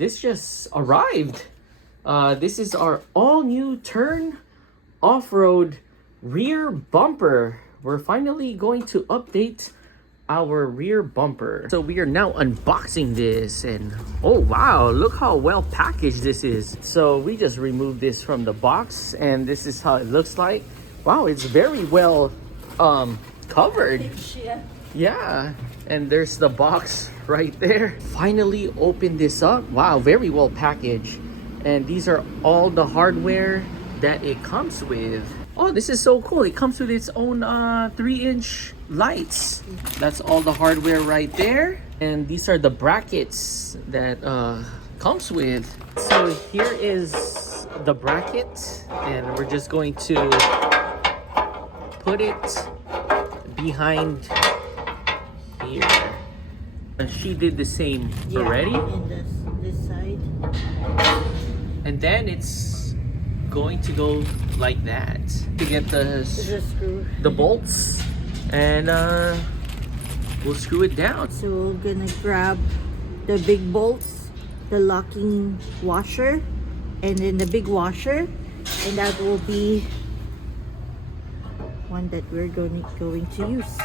this just arrived. This is our all-new Turn Off-Road rear bumper. We're finally going to update our rear bumper. So we are now unboxing this, and oh wow, look how well packaged this is. So we just removed this from the box, and this is how it looks like. Wow, it's very well covered. Yeah, and there's the box right there. Finally opened this up. Wow, very well packaged. And these are all the hardware that it comes with. Oh, this is so cool. It comes with its own 3-inch lights. That's all the hardware right there. And these are the brackets that comes with. So here is the bracket, and we're just going to put it behind here. She did the same already. And this side. And then it's going to go like that to get the screw, the bolts, and we'll screw it down. So we're gonna grab the big bolts, the locking washer, and then the big washer, and that will be one that we're going to use.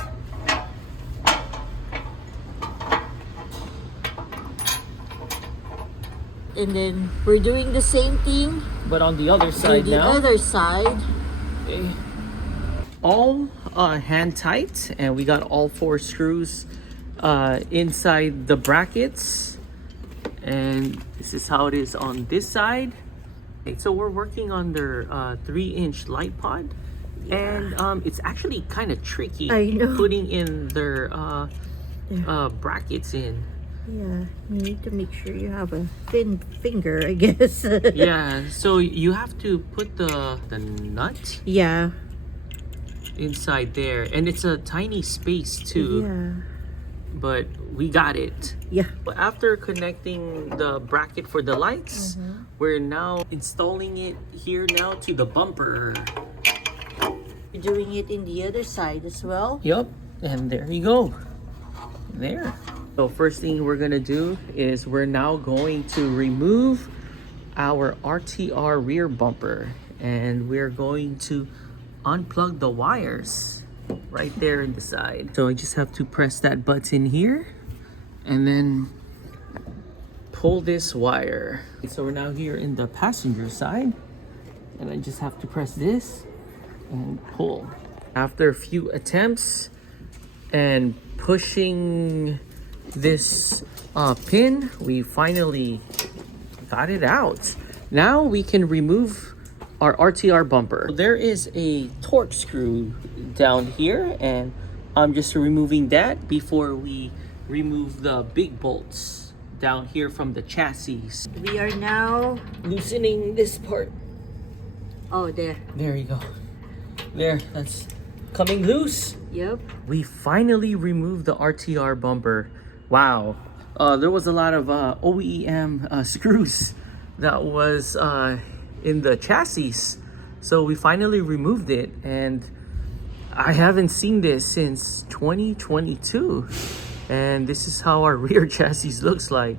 And then we're doing the same thing, But on the other side now. The other side. Okay. All hand tight, and we got all 4 screws inside the brackets. And this is how it is on this side. Okay, so we're working on their 3-inch light pod. And it's actually kind of tricky putting in their brackets in. Yeah, you need to make sure you have a thin finger, I guess. Yeah, so you have to put the nut inside there, and it's a tiny space too. Yeah. But we got it. Yeah. After connecting the bracket for the lights, we're now installing it here now to the bumper. You're doing it in the other side as well. Yep, and there you go. There. So first thing we're gonna do is we're now going to remove our RTR rear bumper, and we're going to unplug the wires right there in the side. So I just have to press that button here and then pull this wire. So we're now here in the passenger side, and I just have to press this and pull. After a few attempts and pushing this pin, we finally got it out. Now we can remove our RTR bumper. There is a torque screw down here, and I'm just removing that before we remove the big bolts down here from the chassis. We are now Loosening this part. Oh, there. There you go. There, that's coming loose. Yep. We finally removed the RTR bumper. Wow, there was a lot of OEM screws that was in the chassis. So we finally removed it, and I haven't seen this since 2022. And this is how our rear chassis looks like.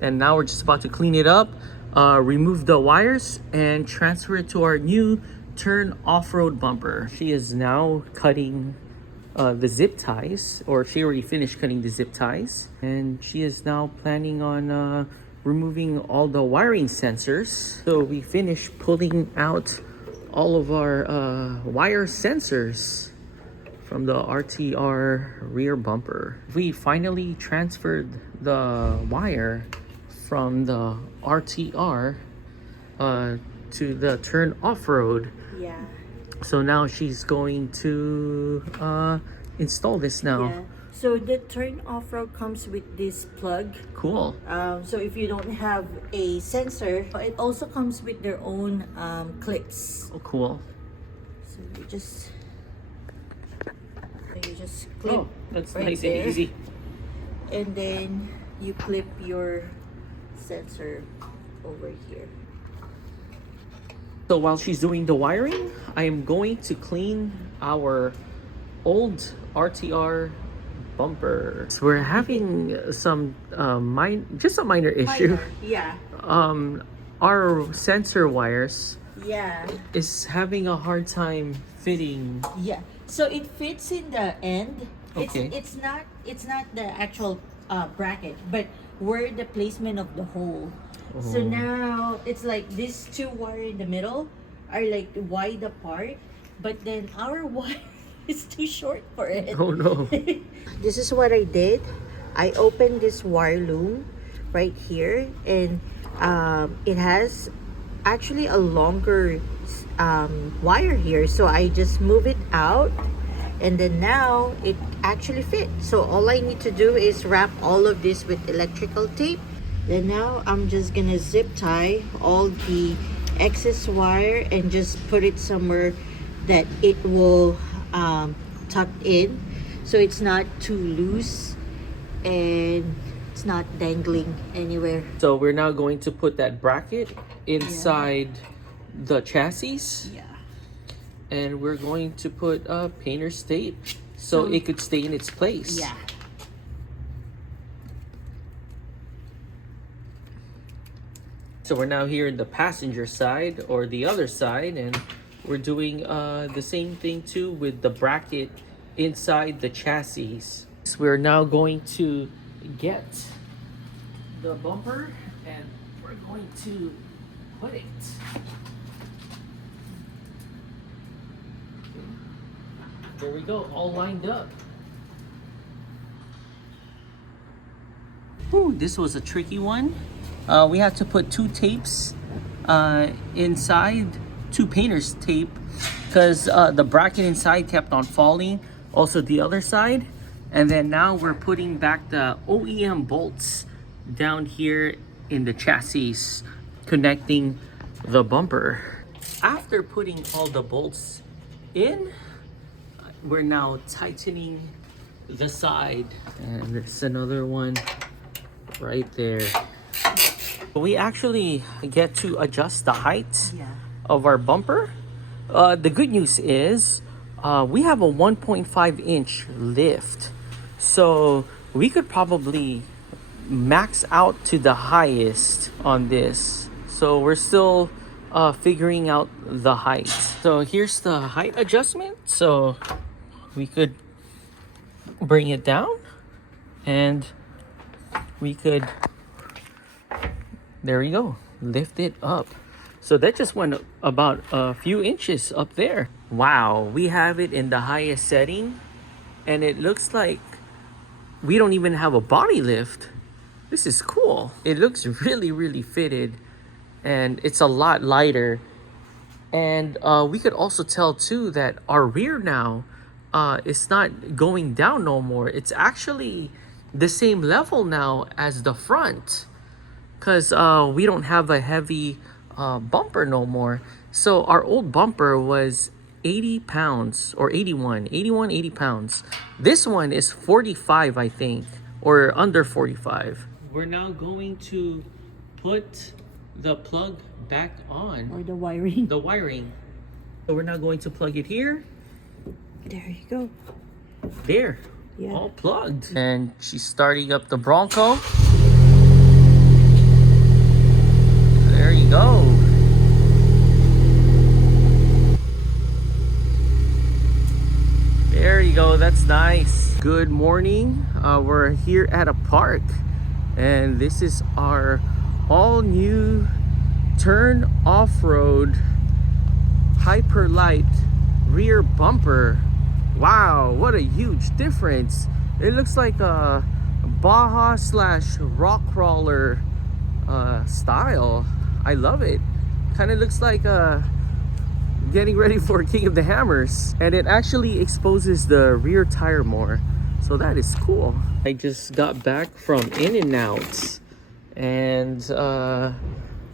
And now we're just about to clean it up, remove the wires, and transfer it to our new Turn Off-Road bumper. She is now cutting the zip ties, or she already finished cutting the zip ties, and she is now planning on removing all the wiring sensors. So we finished pulling out all of our wire sensors from the RTR rear bumper. We finally transferred the wire from the RTR to the Turn Off-Road. Yeah. So now she's going to install this now. Yeah. So the Turn Off-Road comes with this plug. Cool. So if you don't have a sensor, it also comes with their own clips. Oh, cool. So you just clip. Oh, that's right nice there. and easy. And then you clip your sensor over here. So while she's doing the wiring, I am going to clean our old RTR bumper. So we're having some just a minor issue. Yeah. Our sensor wires Yeah. is having a hard time fitting. Yeah. So it fits in the end. Okay. It's not the actual bracket, but where the placement of the hole. So Oh. now it's like these two wire in the middle are like wide apart, but then our wire is too short for it. Oh no. This is what I did. I opened this wire loom right here, and it has actually a longer wire here, so I just move it out, and then now it actually fits. So all I need to do is wrap all of this with electrical tape. Then now I'm just gonna zip tie all the excess wire and just put it somewhere that it will tuck in, so it's not too loose and it's not dangling anywhere. So we're now going to put that bracket inside the chassis. Yeah. And we're going to put painter's tape so it could stay in its place. Yeah. So we're now here in the passenger side or the other side, and we're doing the same thing too with the bracket inside the chassis. So we're now going to get the bumper and we're going to put it. There we go, all lined up. Ooh, this was a tricky one. We had to put two tapes inside, two painter's tape, because the bracket inside kept on falling. Also the other side. And then now we're putting back the OEM bolts down here in the chassis, connecting the bumper. After putting all the bolts in, we're now tightening the side. And there's another one right there. We actually get to adjust the height of our bumper. The good news is we have a 1.5 inch lift, so we could probably max out to the highest on this. So we're still figuring out the height. So here's the height adjustment. So we could bring it down and we could, there we go, lift it up. So that just went about a few inches up there. Wow, we have it in the highest setting and it looks like we don't even have a body lift. This is cool. It looks really fitted and it's a lot lighter. And we could also tell too that our rear now is not going down no more. It's actually the same level now as the front, because we don't have a heavy bumper no more. So our old bumper was 80 pounds or 80 pounds. This one is 45, I think, or under 45. We're now going to put the plug back on. Or the wiring. The wiring. So we're now going to plug it here. There you go. There. Yeah. All plugged. And she's starting up the Bronco. There you go. There you go. That's nice. Good morning. We're here at a park, and this is our all-new turn off-road HYPERLYTE rear bumper. Wow, what a huge difference. It looks like a Baja / rock crawler style. I love it. Kind of looks like getting ready for King of the Hammers. And it actually exposes the rear tire more, so that is cool. I just got back from In-N-Out, and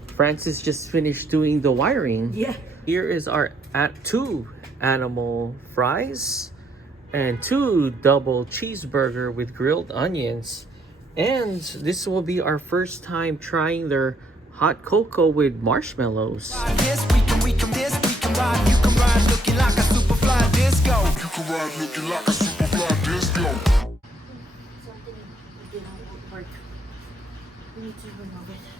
Francis just finished doing the wiring. Yeah. Here is our 2 animal fries and 2 double cheeseburger with grilled onions. And this will be our first time trying their hot cocoa with marshmallows. We need to remove it.